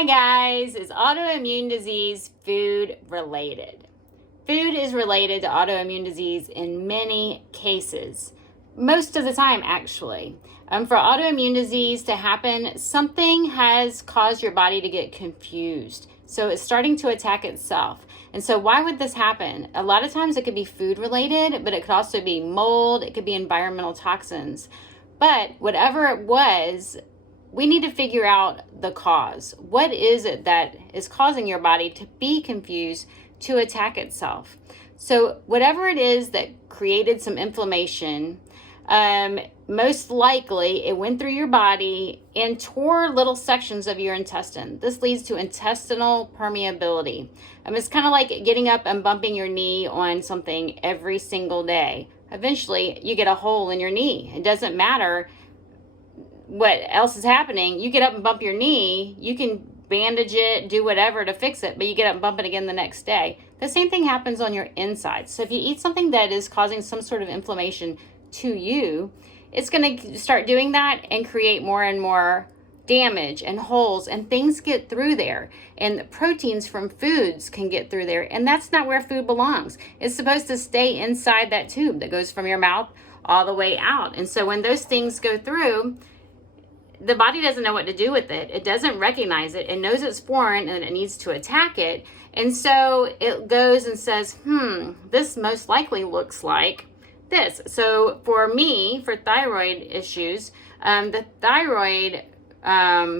Hi guys, is autoimmune disease food related? Food is related to autoimmune disease in many cases, most of the time actually. For autoimmune disease to happen, something has caused your body to get confused. So it's starting to attack itself. And so why would this happen? A lot of times it could be food related, but it could also be mold, it could be environmental toxins. But whatever it was, we need to figure out the cause. What is it that is causing your body to be confused, to attack itself? So whatever it is that created some inflammation, most likely it went through your body and tore little sections of your intestine. This leads to intestinal permeability. It's kind of like getting up and bumping your knee on something every single day. Eventually you get a hole in your knee. It doesn't matter what else is happening. You get up and bump your knee, you can bandage it, do whatever to fix it, but you get up and bump it again the next day. The same thing happens on your insides. So if you eat something that is causing some sort of inflammation to you, it's going to start doing that and create more and more damage and holes, and things get through there, and the proteins from foods can get through there, and that's not where food belongs. It's supposed to stay inside that tube that goes from your mouth all the way out. And so when those things go through, the body doesn't know what to do with it. It doesn't recognize it. It knows it's foreign and it needs to attack it. And so it goes and says, this most likely looks like this. So for me, for thyroid issues, the thyroid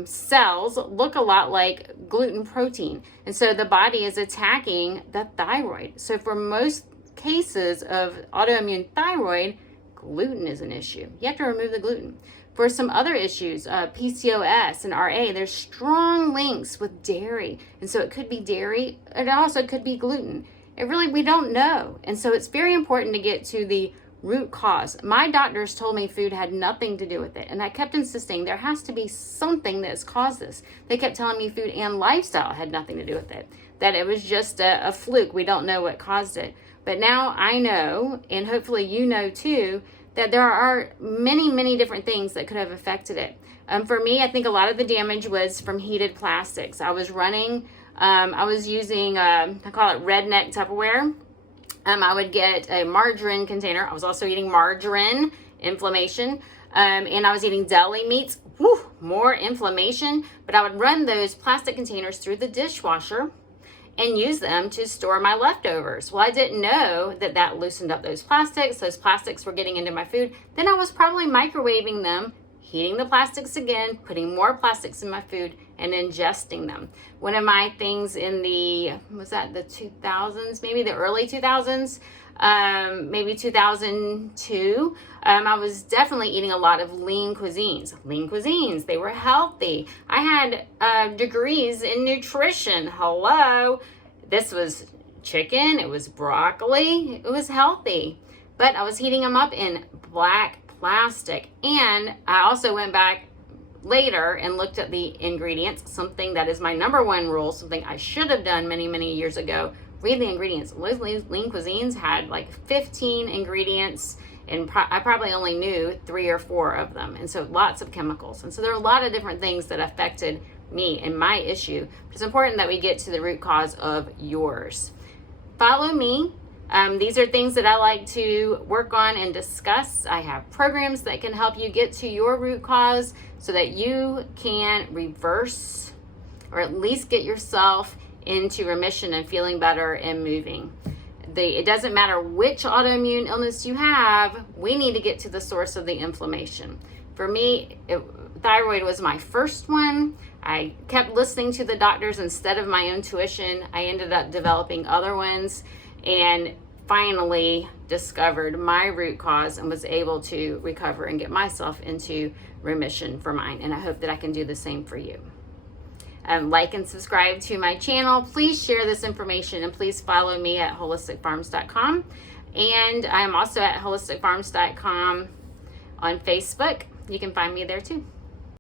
cells look a lot like gluten protein. And so the body is attacking the thyroid. So for most cases of autoimmune thyroid, gluten is an issue. You have to remove the gluten. For some other issues, PCOS and RA, there's strong links with dairy. And so it could be dairy. It also could be gluten. We don't know. And so it's very important to get to the root cause. My doctors told me food had nothing to do with it. And I kept insisting there has to be something that's caused this. They kept telling me food and lifestyle had nothing to do with it. That it was just a fluke. We don't know what caused it. But now I know, and hopefully you know too, that there are many, many different things that could have affected it. For me, I think a lot of the damage was from heated plastics. I was running, I was using, I call it redneck Tupperware. I would get a margarine container. I was also eating margarine, inflammation, and I was eating deli meats, more inflammation. But I would run those plastic containers through the dishwasher and use them to store my leftovers. Well, I didn't know that that loosened up those plastics. Those plastics were getting into my food. Then I was probably microwaving them, heating the plastics again, putting more plastics in my food, and ingesting them. One of my things in the 2000s, maybe the early 2000s, maybe 2002, I was definitely eating a lot of lean cuisines. Lean cuisines, they were healthy. I had degrees in nutrition. Hello. This was chicken, it was broccoli, it was healthy. But I was heating them up in black plastic. And I also went back later and looked at the ingredients, something that is my number one rule, something I should have done many, many years ago. Read the ingredients. Lean cuisines had like 15 ingredients, and I probably only knew 3 or 4 of them. And so lots of chemicals. And so there are a lot of different things that affected me and my issue. It's important that we get to the root cause of yours. Follow me. These are things that I like to work on and discuss. I have programs that can help you get to your root cause so that you can reverse or at least get yourself into remission and feeling better and moving. It doesn't matter which autoimmune illness you have, we need to get to the source of the inflammation. For me, thyroid was my first one. I kept listening to the doctors instead of my own tuition. I ended up developing other ones and finally discovered my root cause and was able to recover and get myself into remission for mine. And I hope that I can do the same for you. Like and subscribe to my channel. Please share this information, and please follow me at holisticfarms.com. And I'm also at holisticfarms.com on Facebook. You can find me there too.